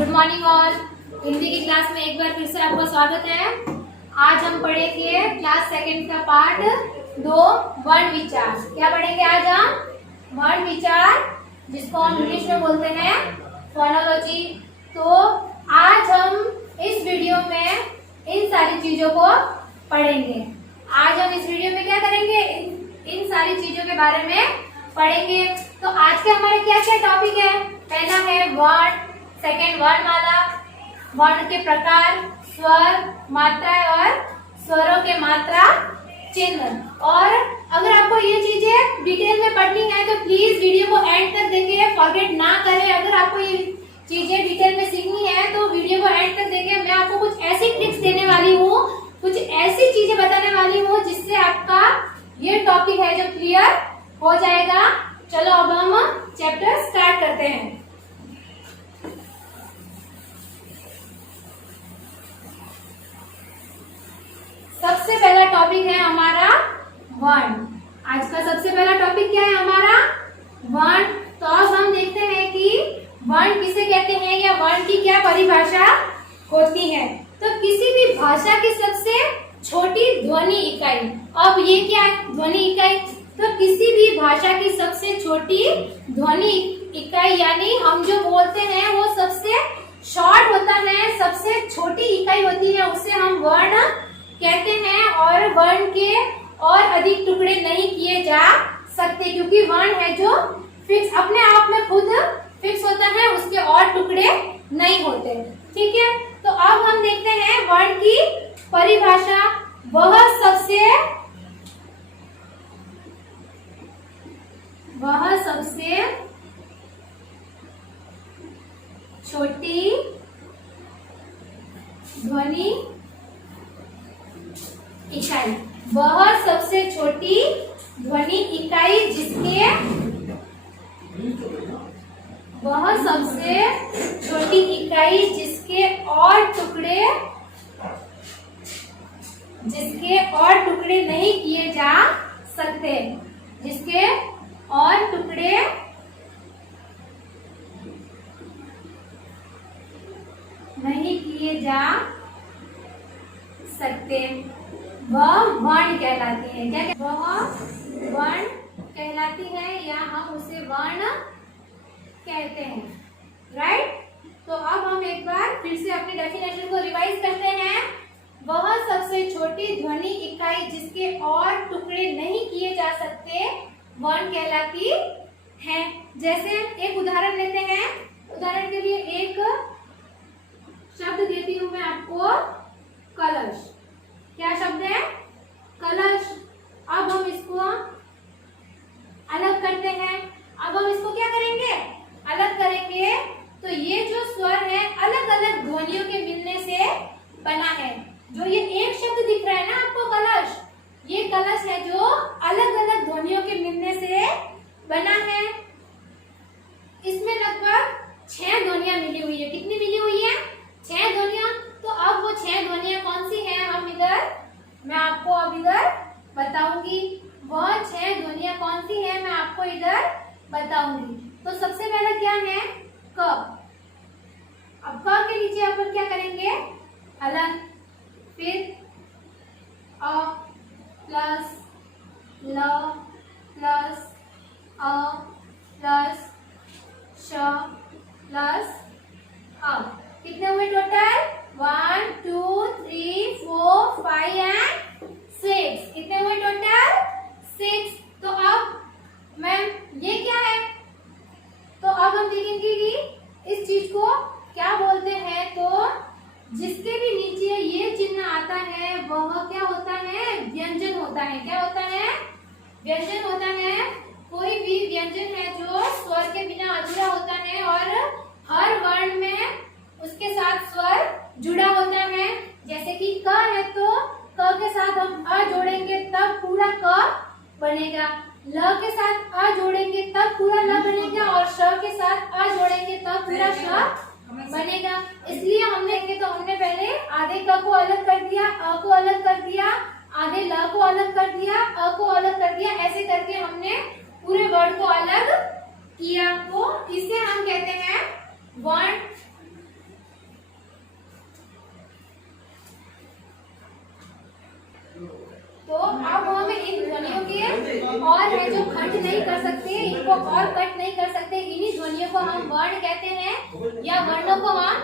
Good morning all. Hindi की class में एक बार फिर से आपका स्वागत है। आज हम पढ़ेंगे क्लास सेकंड का पार्ट 2 वर्ण विचार। क्या पढ़ेंगे आज हम? वर्ण विचार, जिसको हम इंग्लिश में बोलते हैं फोनोलॉजी। तो आज हम इस वीडियो में इन सारी चीजों को पढ़ेंगे। आज हम इस वीडियो में क्या करेंगे? इन सारी चीजों के बारे में पढ़ेंगे। तो आज के हमारे क्या क्या टॉपिक है? पहला है वर्ण, सेकंड वर्णमाला, वर्ण के प्रकार, स्वर, मात्राएं और स्वरों के मात्रा चिन्ह। और अगर आपको ये चीजें डिटेल में पढ़नी है तो प्लीज वीडियो को एंड तक देखिए, फॉरगेट ना करें। अगर आपको ये चीजें डिटेल में सीखनी है तो वीडियो को एंड तक देखिए। मैं आपको कुछ ऐसी ट्रिक्स देने वाली हूँ, कुछ ऐसी चीजें बताने वाली हूँ जिससे आपका ये टॉपिक है जो क्लियर हो जाएगा। चलो अब हम चैप्टर स्टार्ट करते हैं। सबसे पहला टॉपिक है हमारा वर्ण। आज का सबसे पहला टॉपिक क्या है हमारा? वर्ण। तो अब हम देखते हैं कि वर्ण किसे कहते हैं या वर्ण की क्या परिभाषा होती है। तो किसी भी भाषा की सबसे छोटी ध्वनि इकाई। अब ये क्या है ध्वनि इकाई? तो किसी भी भाषा की सबसे छोटी ध्वनि इकाई, यानी हम जो बोलते हैं वो सबसे शॉर्ट होता है, सबसे छोटी इकाई होती है, उसे हम वर्ण कहते हैं। और वर्ण के और अधिक टुकड़े नहीं किए जा सकते, क्योंकि वर्ण है जो फिक्स, अपने आप में खुद फिक्स होता है, उसके और टुकड़े नहीं होते। ठीक है, तो अब हम देखते हैं वर्ण की परिभाषा। वह सबसे छोटी ध्वनि इकाई, वह सबसे छोटी ध्वनि इकाई जिसके, वह सबसे छोटी इकाई जिसके और टुकड़े नहीं किए जा सकते, जिसके और टुकड़े नहीं किए जा सकते, वह वर्ण कहलाती है। क्या वह वर्ण कहलाती है या हम उसे वर्ण कहते हैं, राइट? तो अब हम एक बार फिर से अपनी डेफिनेशन को रिवाइज करते हैं। वह सबसे छोटी ध्वनि इकाई जिसके और टुकड़े नहीं किए जा सकते वर्ण कहलाती है। जैसे एक उदाहरण लेते हैं। उदाहरण के लिए एक शब्द देती हूँ मैं आपको, कलश। क्या शब्द है? कलश। अब हम इसको अलग करते हैं। अब हम इसको क्या करेंगे? अलग करेंगे। तो ये जो स्वर है अलग अलग ध्वनियों के मिलने से बना है। जो ये एक शब्द दिख रहा है ना आपको, कलश, ये कलश है जो अलग अलग ध्वनियों के मिलने से बना है। इसमें लगभग 6 ध्वनियां मिली हुई है। कितनी मिली हुई है? 6 ध्वनियां। तो अब वो 6 ध्वनियां कौन सी है, हम इधर, मैं आपको अब इधर बताऊंगी। वह 6 ध्वनियां कौन सी है मैं आपको इधर बताऊंगी। तो सबसे पहला क्या है? क। अब क के नीचे अपन क्या करेंगे? हलन। फिर अ प्लस ल प्लस अ प्लस श प्लस अ। कितने हुए टोटल? 1 2 3 4 5 एंड 6। कितने हुए टोटल? 6। तो अब मैम ये क्या है? तो अब हम देखेंगे कि इस चीज को क्या बोलते हैं। तो जिसके भी नीचे ये चिन्ह आता है वह क्या होता है? व्यंजन होता है। क्या होता है? व्यंजन होता है। कोई भी व्यंजन है जो स्वर के बिना अधूरा होता है और हर वर्ण में उसके साथ स्वर जुड़ा होता है। जैसे कि क है तो क के साथ हम अ जोड़ेंगे तब पूरा क बनेगा। ल के साथ अ जोड़ेंगे तब पूरा ल बनेगा और श के साथ अ जोड़ेंगे तब पूरा श बनेगा। इसलिए हमने पहले आधे क को अलग कर दिया, अ को अलग कर दिया, आधे ल को अलग कर दिया, अ को अलग कर दिया। ऐसे करके हमने पूरे वर्ड को अलग किया। तो इसे हम कहते हैं वर्ण को और कट नहीं कर सकते। इन्हीं ध्वनियों को हम वर्ण कहते हैं या वर्णों को हम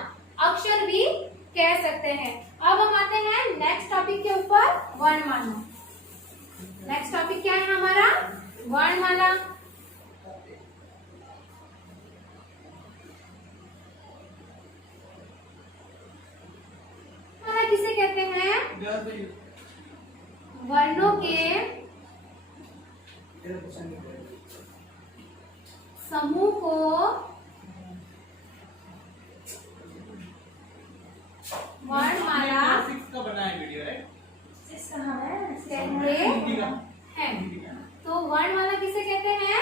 अक्षर भी कह सकते हैं। अब हम आते हैं नेक्स्ट टॉपिक के ऊपर, वर्णमाला। नेक्स्ट टॉपिक क्या है हमारा? वर्णमाला। किसे कहते हैं? वर्णों के समूह को वर्णमाला कहते हैं। तो वर्णमाला किसे कहते हैं?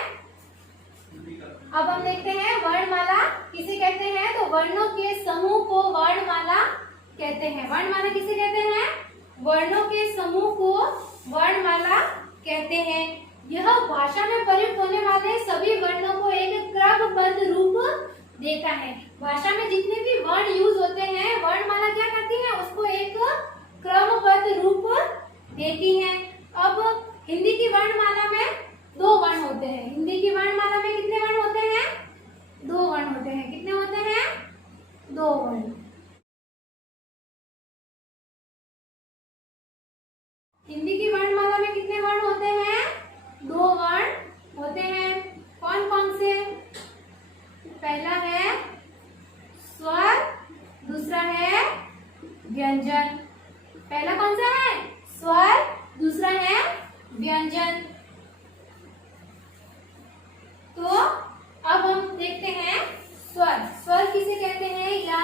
अब हम देखते हैं वर्णमाला किसे कहते हैं। तो वर्णों के समूह को वर्णमाला कहते हैं। वर्णमाला किसे कहते हैं? वर्णों के समूह को वर्णमाला कहते हैं। यह भाषा में प्रयुक्त होने वाले सभी वर्णों को एक क्रमबद्ध रूप देता है। भाषा में जितने भी वर्ण यूज होते हैं, वर्णमाला क्या करती है? उसको एक क्रमबद्ध रूप देती है। अब हिंदी की वर्णमाला में 2 वर्ण होते हैं। हिंदी की वर्णमाला में कितने वर्ण होते हैं? 2 वर्ण होते हैं। कितने होते हैं? 2 वर्ण। हिंदी की वर्णमाला में कितने वर्ण होते हैं? 2 वर्ण होते हैं। कौन कौन से? पहला है स्वर, दूसरा है व्यंजन। पहला कौन सा है? स्वर, दूसरा है व्यंजन। तो अब हम देखते हैं स्वर। स्वर किसे कहते हैं या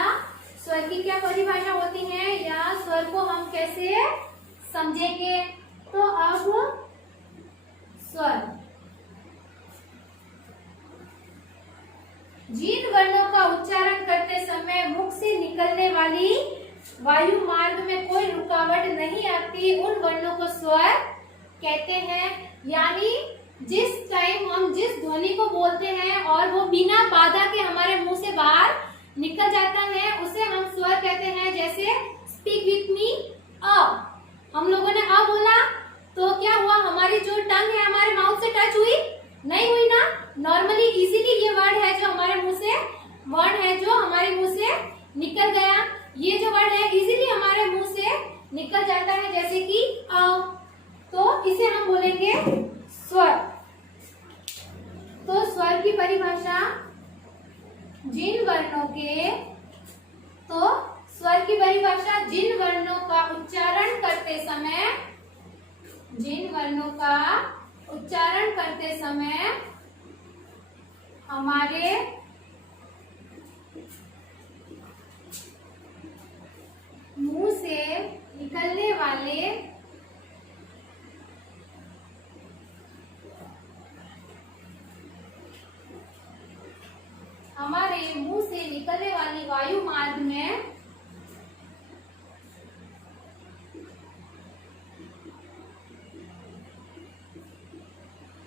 स्वर की क्या परिभाषा होती है या स्वर को हम कैसे समझेंगे? तो अब स्वर जिन वर्णों का उच्चारण करते समय मुख से निकलने वाली वायु मार्ग में कोई रुकावट नहीं आती, उन वर्णों को स्वर कहते हैं। यानी जिस टाइम हम जिस ध्वनि को बोलते हैं और वो बिना बाधा के हमारे मुंह से बाहर निकल जाता है, उसे हम स्वर कहते हैं। जैसे स्पीक विथ मी, अ। हम लोगों ने अ बोला तो क्या हुआ? हमारी जो टंग है हमारे माउथ से टच हुई? नहीं हुई ना। नॉर्मली इजीली ये वर्ड है जो हमारे मुंह से, वर्ड है जो हमारे मुंह से निकल गया। ये जो वर्ड है इजीली हमारे मुंह से निकल जाता है, जैसे कि अ। तो इसे हम बोलेंगे स्वर। तो स्वर की परिभाषा जिन वर्णों के, तो स्वर की परिभाषा जिन वर्णों का उच्चारण करते समय, जिन वर्णों का उच्चारण करते समय हमारे मुंह से निकलने वाले वायु मार्ग में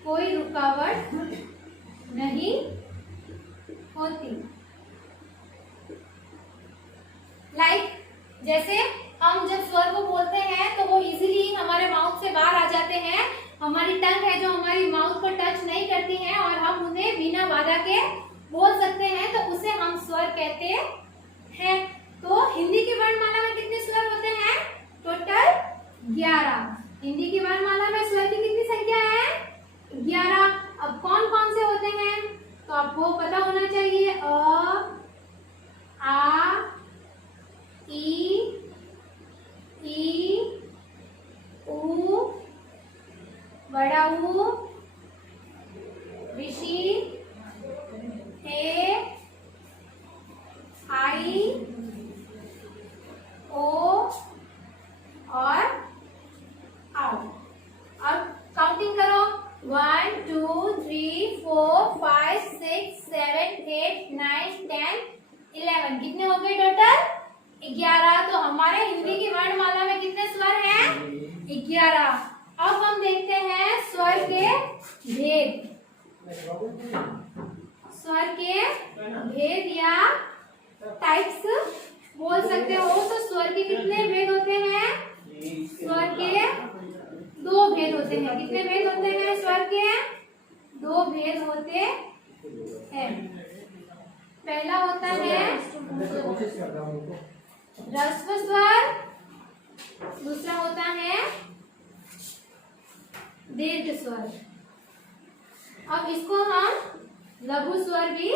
कोई रुकावट नहीं होती। जैसे हम जब स्वर को बोलते हैं तो वो इजीली हमारे माउथ से बाहर आ जाते हैं। हमारी टंग है जो हमारी माउथ को टच नहीं करती है और हम उन्हें बिना बाधा के बोल सकते हैं, तो उसे हम स्वर कहते हैं। तो हिंदी की वर्णमाला में कितने स्वर होते हैं? टोटल 11। हिंदी की वर्णमाला में स्वर की कितनी संख्या है? 11। अब कौन कौन से होते हैं तो आपको पता होना चाहिए। अ, आ, ई, उ, बड़ा ऊ, ऋषि, ए, आई, ओ और आओ। अब काउंटिंग करो। 1 2 3 4 5 6 7 8 9 10 11। कितने हो गए टोटल? 11। तो हमारे हिंदी की वर्णमाला में कितने स्वर हैं? 11। अब हम देखते हैं स्वर के भेद। स्वर के भेद या टाइप्स बोल सकते हो। तो स्वर के कितने भेद होते हैं? स्वर के 2 भेद होते हैं। कितने भेद होते हैं स्वर के? दो भेद होते हैं। पहला होता है ह्रस्व स्वर, दूसरा होता है दीर्घ स्वर। अब इसको हम लघु स्वर भी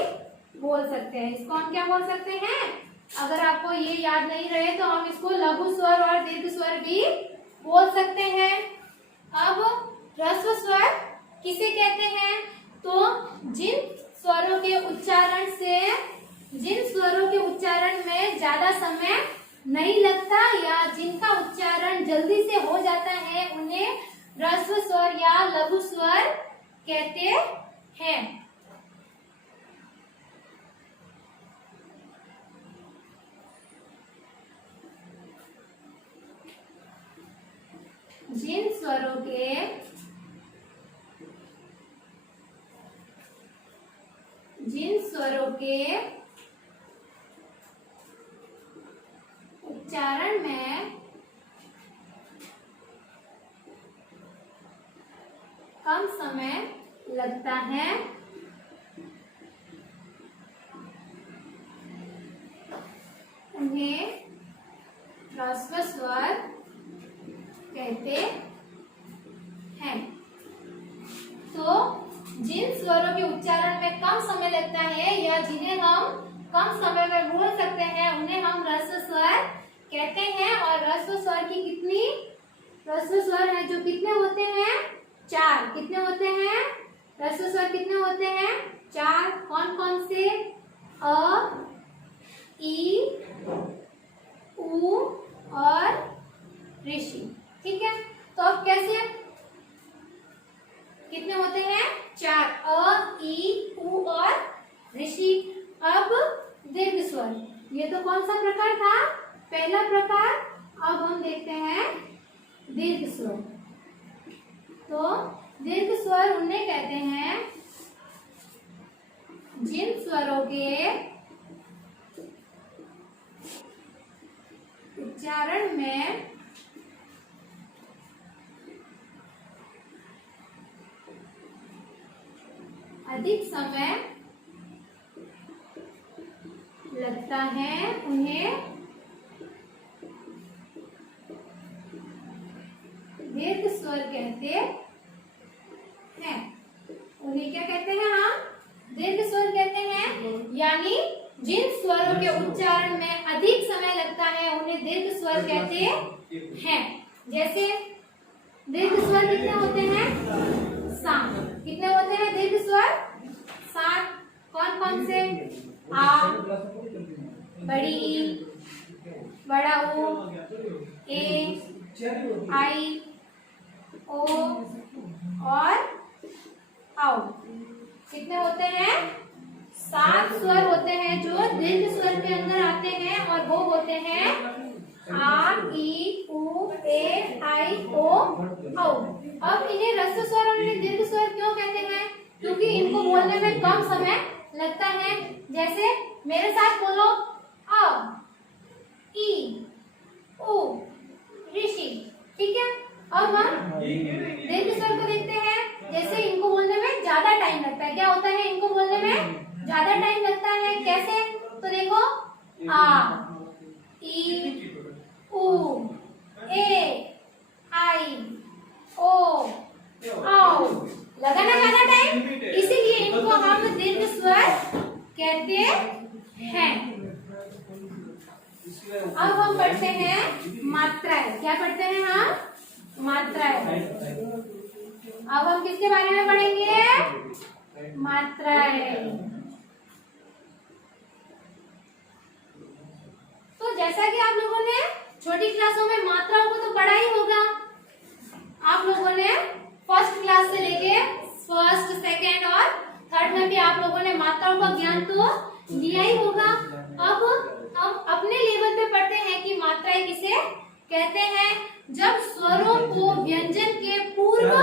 बोल सकते हैं। इसको हम क्या बोल सकते हैं? अगर आपको ये याद नहीं रहे तो हम इसको लघु स्वर और दीर्घ स्वर भी बोल सकते हैं। अब ह्रस्व स्वर किसे कहते हैं? तो जिन स्वरों के उच्चारण में ज्यादा समय नहीं लगता या जिनका उच्चारण जल्दी से हो जाता है उन्हें ह्रस्व स्वर या लघु स्वर कहते हैं। जिन स्वरों के उच्चारण में कम समय लगता है उन्हें ह्रस्व स्वर कहते हैं। तो जिन स्वरों के उच्चारण में कम समय लगता है या जिन्हें हम कम समय में बोल सकते हैं उन्हें हम ह्रस्व स्वर कहते हैं। और ह्रस्व स्वर की कितनी ह्रस्व स्वर है जो कितने होते हैं? 4। कितने होते हैं? ह्रस्व स्वर कितने होते हैं? 4। कौन कौन से? अ, ई, उ और ऋषि। ठीक है, तो अब कैसे कितने होते हैं? 4। अ, ई, उ और ऋषि। अब दीर्घ स्वर, ये तो कौन सा प्रकार था? पहला प्रकार। अब हम देखते हैं दीर्घ स्वर। तो दीर्घ स्वर उन्हें कहते हैं जिन स्वरों के उच्चारण में अधिक समय लगता है उन्हें दीर्घ स्वर कहते हैं। उन्हें क्या कहते हैं? हम दीर्घ स्वर कहते हैं। यानी जिन स्वरों के उच्चारण में अधिक समय लगता है उन्हें दीर्घ स्वर कहते हैं। जैसे दीर्घ स्वर कितने होते हैं? 7। कितने होते हैं दीर्घ स्वर? 7। कौन कौन से? आ, बड़ी ई, बड़ा ऊ, ए, आई, ओ और औ। कितने होते हैं? 7 स्वर होते हैं जो दीर्घ स्वर के अंदर आते हैं और वो होते हैं आ, ई, उ, ए, आई, ओ, औ। अब इन्हें ह्रस्व स्वर और इन्हें दीर्घ स्वर क्यों कहते हैं? क्योंकि इनको बोलने में कम समय लगता है। जैसे मेरे साथ बोलो, अ, ई, उ, ऋषि। ठीक है, अब हम दीर्घ स्वर को देखते हैं। जैसे इनको बोलने में ज्यादा टाइम लगता है। क्या होता है? इनको बोलने में ज्यादा टाइम लगता है। कैसे? तो देखो, आ, ई, उ, ए, आई, ओ, औ। लगा ना ज्यादा टाइम? इसीलिए इनको हम दीर्घ स्वर कहते हैं। अब हम पढ़ते हैं मात्राएं। क्या पढ़ते हैं हम? मात्राएं। अब हम किसके बारे में पढ़ेंगे? मात्राएं। तो जैसा कि आप लोगों ने छोटी क्लासों में मात्राओं को तो पढ़ा ही होगा। आप लोगों ने फर्स्ट क्लास से लेके फर्स्ट, सेकेंड और थर्ड में भी आप लोगों ने मात्राओं का ज्ञान तो लिया ही होगा। अब हम अपने लेवल पे पढ़ते हैं कि मात्राएं किसे कहते हैं। जब स्वरों को व्यंजन के पूर्व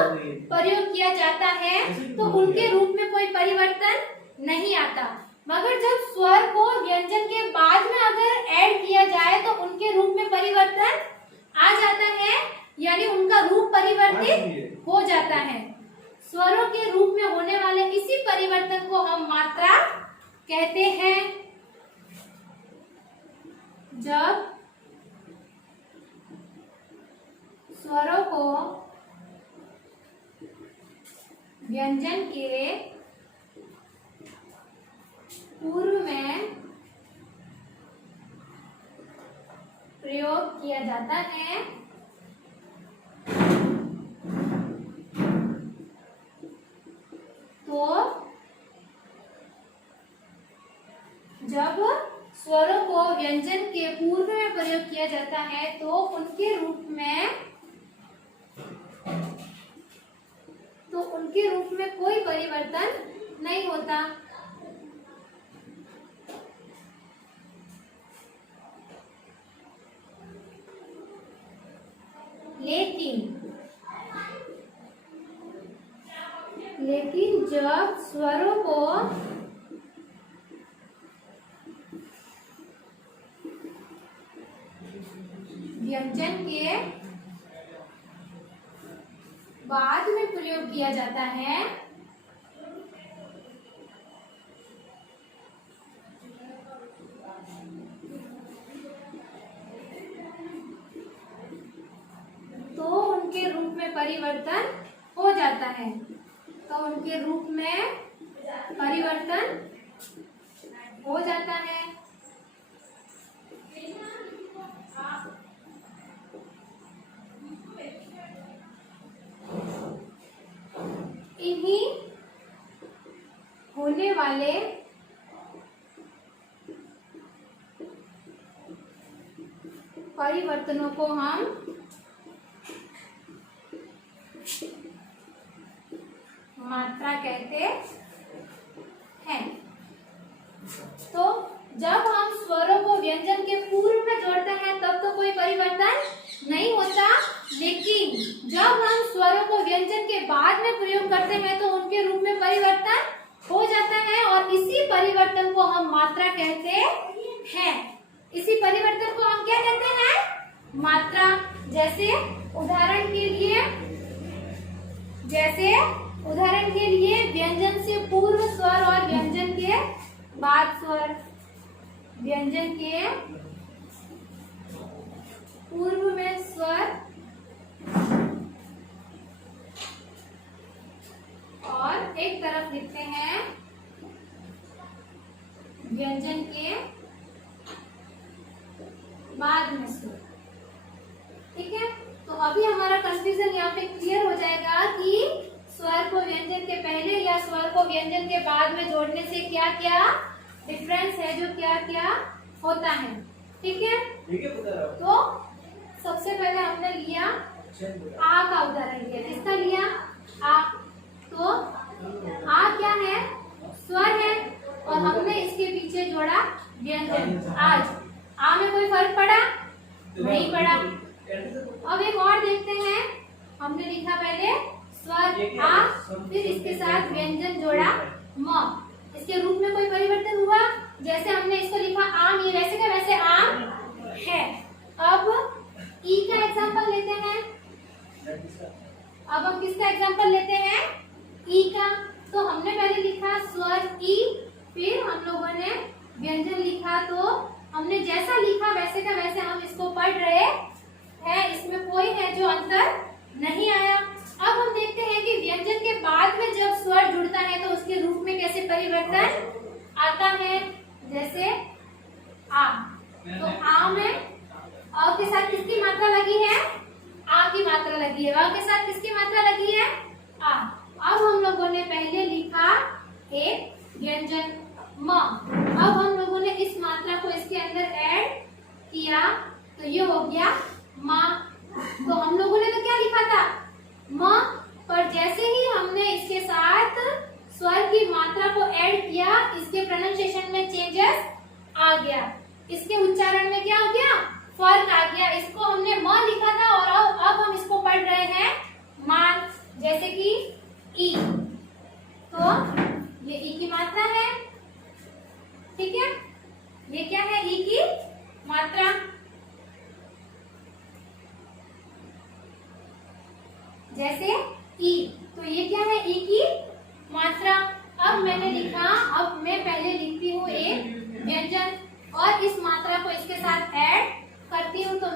प्रयोग किया जाता है तो उनके रूप में कोई परिवर्तन नहीं आता, मगर जब स्वर को व्यंजन के बाद में अगर ऐड किया जाए तो उनके रूप में परिवर्तन आ जाता है, यानी उनका रूप परिवर्तित हो जाता है। स्वरों के रूप में होने वाले इसी परिवर्तन को हम मात्रा कहते हैं। जब स्वरों को व्यंजन के पूर्व में प्रयोग किया जाता है तो जब स्वरों को व्यंजन के पूर्व में प्रयोग किया जाता है तो उनके रूप में कोई परिवर्तन नहीं होता। लेकिन जब स्वरों को व्यंजन के बाद में प्रयोग किया जाता है तो उनके रूप में परिवर्तन हो जाता है। इन्हीं होने वाले परिवर्तनों को हम मात्रा कहते हैं। तो जब हम स्वरों को व्यंजन के पूर्व में जोड़ते हैं तब तो कोई परिवर्तन नहीं होता, लेकिन जब हम स्वरों को व्यंजन के बाद में प्रयोग करते हैं तो उनके रूप में परिवर्तन हो जाता है और इसी परिवर्तन को हम मात्रा कहते हैं। इसी परिवर्तन को हम क्या कहते हैं? मात्रा। जैसे उदाहरण के लिए व्यंजन से पूर्व स्वर और व्यंजन के बाद स्वर। व्यंजन के पूर्व में स्वर और एक तरफ लिखते हैं व्यंजन के बाद में स्वर। ठीक है, तो अभी हमारा कंफ्यूजन यहाँ पे क्लियर हो जाएगा कि स्वर को व्यंजन के पहले या स्वर को व्यंजन के बाद में जोड़ने से क्या क्या डिफरेंस है, जो क्या क्या होता है। ठीक है, तो सबसे पहले हमने लिया आ का उदाहरण लिया। किसका लिया? आ। तो आ क्या है? स्वर है और हमने इसके पीछे जोड़ा व्यंजन। आज आ में कोई फर्क पड़ा? नहीं पड़ा। अब एक और देखते हैं, हमने लिखा पहले स्वर आ, फिर इसके साथ व्यंजन जोड़ा म। इसके रूप में कोई परिवर्तन हुआ? जैसे हमने इसको लिखा आम, ये वैसे का वैसे आम है। अब ई का एग्जांपल लेते हैं। अब हम किसका एग्जांपल लेते हैं? ई का। तो हमने पहले लिखा स्वर ई, फिर हम लोगों ने व्यंजन लिखा। तो हमने जैसा लिखा वैसे का वैसे हम इसको पढ़ रहे हैं, इसमें कोई है जो अंतर नहीं आया। अब हम देखते हैं कि व्यंजन के बाद में जब स्वर जुड़ता है तो उसके रूप में कैसे परिवर्तन आता है। जैसे आ, तो आ में अ के साथ किसकी मात्रा लगी है? आ की मात्रा लगी है। अ के साथ किसकी मात्रा लगी है? आ। अब हम लोगों ने पहले लिखा एक व्यंजन म। अब हम लोगों ने इस मात्रा को इसके अंदर ऐड किया तो ये हो गया माँ। तो हम लोगों ने तो क्या लिखा था? म, पर जैसे ही हमने इसके साथ स्वर की मात्रा को ऐड किया, इसके प्रोनाउंसिएशन में चेंजेस आ गया, इसके उच्चारण में क्या हो गया? फर्क आ गया। इसको हमने म लिखा था और अब हम इसको पढ़ रहे हैं मान। जैसे कि ई, तो ये ई की मात्रा है। ठीक है, ये क्या है? ई की मात्रा। जैसे ई, तो ये क्या है? ई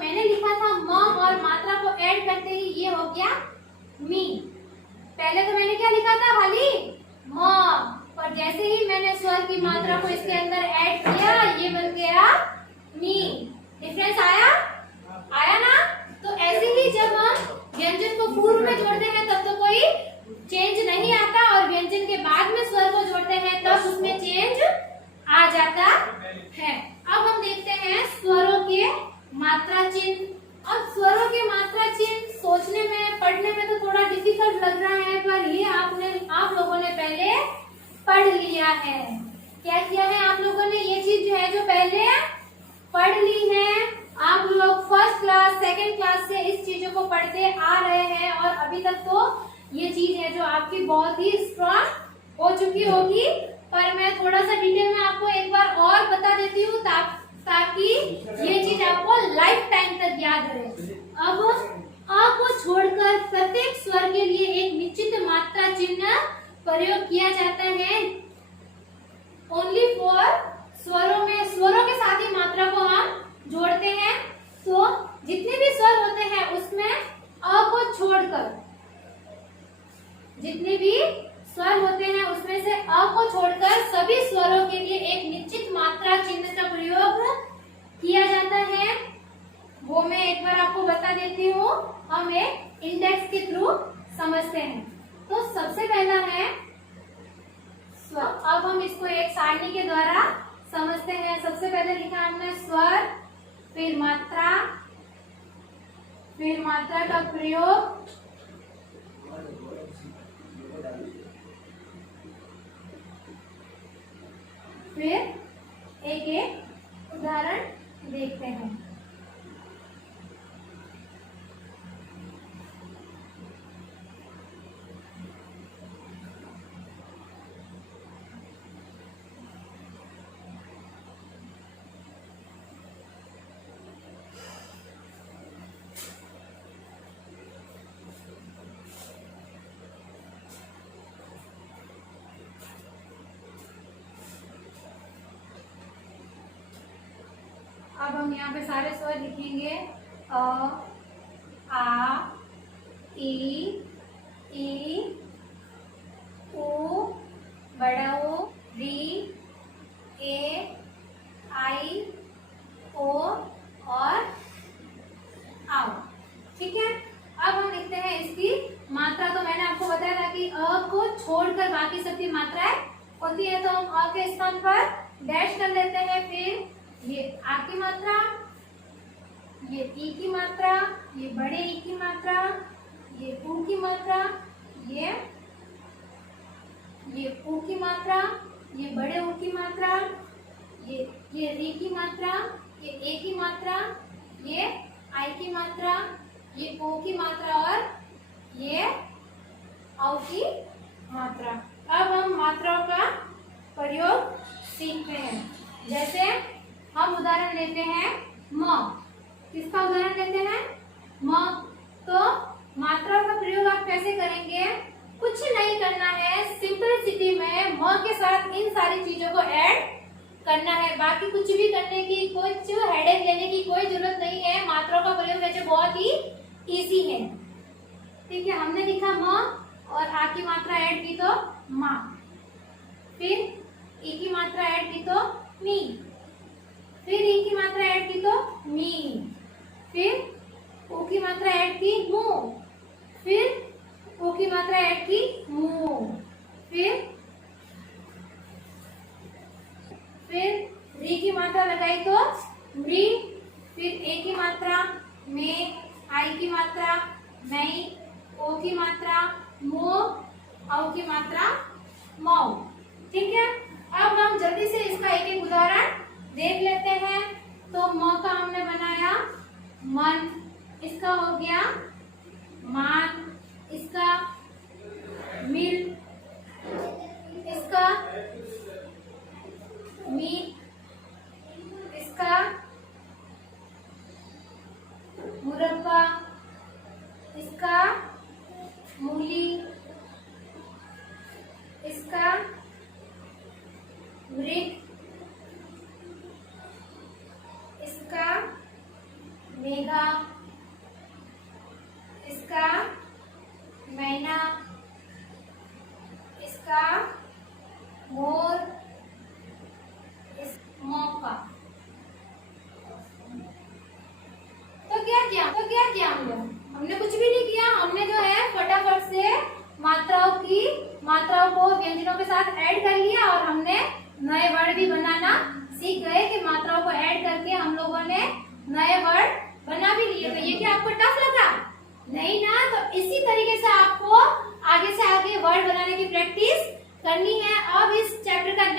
मैंने लिखा था म और मात्रा को ऐड करते ही ये हो गया मी। पहले तो मैंने क्या लिखा था खाली म, और जैसे ही मैंने स्वर की मात्रा को इसके अंदर ऐड किया ये बन गया मी। डिफरेंस आया? आया ना? तो ऐसे ही जब हम व्यंजन को पूर्व में जोड़ते हैं तब तो कोई चेंज नहीं आता, और व्यंजन के बाद में स्वर को जोड़ते हैं तब उसमें चेंज आ जाता है। अब हम देखते हैं स्वरों के मात्रा चिन्ह। अब स्वरों के मात्रा चिन्ह सोचने में पढ़ने में तो थोड़ा डिफिकल्ट लग रहा है, पर ये आप लोगों ने पहले पढ़ लिया है। क्या किया है आप लोगों ने? ये चीज जो है जो पहले पढ़ ली है। आप लोग फर्स्ट क्लास सेकंड क्लास से इस चीजों को पढ़ते आ रहे हैं और अभी तक तो ये चीज है जो आपकी बहुत ही स्ट्रॉन्ग हो चुकी होगी, पर मैं थोड़ा सा डिटेल में आपको एक बार और बता देती हूँ ताकि ये चीज आपको लाइफ टाइम तक याद रहे। अब अ को छोड़कर प्रत्येक स्वर के लिए एक निश्चित मात्रा चिन्ह प्रयोग किया जाता है। ओनली फॉर स्वरों के साथ ही मात्रा को हम जोड़ते हैं। तो जितने भी स्वर होते हैं उसमें अ को छोड़कर, जितने भी स्वर होते हैं उसमें से अ को छोड़कर सभी स्वरों के लिए एक निश्चित मात्रा चिन्ह का प्रयोग किया जाता है। वो मैं एक बार आपको बता देती हूँ, हम एक इंडेक्स के थ्रू समझते हैं। तो सबसे पहला है स्वर। अब हम इसको एक सारणी के द्वारा समझते हैं। सबसे पहले लिखा हमने स्वर, फिर मात्रा का प्रयोग, फिर एक एक उदाहरण देखते हैं। अब हम यहाँ पे सारे स्वर लिखेंगे। अ, आ, ई, उ, बड़ा ओ, री, ए, आई, ओ और आओ। ठीक है। अब हम लिखते हैं इसकी मात्रा। तो मैंने आपको बताया था कि अ को छोड़कर बाकी सबकी मात्राएं होती है, तो हम अ के स्थान पर डैश कर लेते हैं। फिर ये आ की मात्रा, ये ई की मात्रा, ये बड़े ई की मात्रा, ये उ की मात्रा, ये उ की मात्रा, ये बड़े उ की मात्रा, ये री की मात्रा, ये ए की मात्रा, ये आई की मात्रा, ये ओ की मात्रा और ये औ की मात्रा। अब हम मात्राओं का प्रयोग सीखते हैं। जैसे हम उदाहरण लेते हैं म। किसका उदाहरण लेते हैं? म। तो मात्रा का प्रयोग आप कैसे करेंगे? कुछ नहीं करना है, सिंपलिसिटी में म के साथ इन सारी चीजों को ऐड करना है। बाकी कुछ भी करने की, कुछ हेडेक लेने की कोई जरूरत नहीं है। मात्राओं का प्रयोग वैसे बहुत ही इजी है। ठीक है। हमने लिखा म और आ की मात्रा ऐड की तो मा, फिर ई की मात्रा ऐड की तो मी, फिर ई की मात्रा ऐड की तो मी, फिर उ की मात्रा ऐड की मु, फिर उ की मात्रा ऐड की मु, फिर री की मात्रा लगाई तो री, फिर ए की मात्रा में, आई की मात्रा मई, ओ की मात्रा मो, औ की मात्रा मौ। ठीक है। अब हम जल्दी से इसका एक एक उदाहरण देख लेते हैं। तो म का हमने बनाया मन, इसका हो गया मान, इसका मिल, इसका मीट, इसका मुरब्बा, इसका मूली, इसका वृक्ष, इसका मेघ, मेघा, इसका मैना, इसका मोर, इस मौका। तो क्या किया हमने कुछ भी नहीं किया। हमने जो है फटाफट से मात्राओं को व्यंजनों के साथ ऐड कर लिया और हमने नए वर्ड भी बनाना सीख गए कि मात्राओं को ऐड करके हम लोगों ने नए वर्ड बना भी लिए। तो ये क्या आपको टफ लगा? नहीं ना। तो इसी तरीके से आपको आगे से आगे वर्ड बनाने की प्रैक्टिस करनी है। अब इस चैप्टर का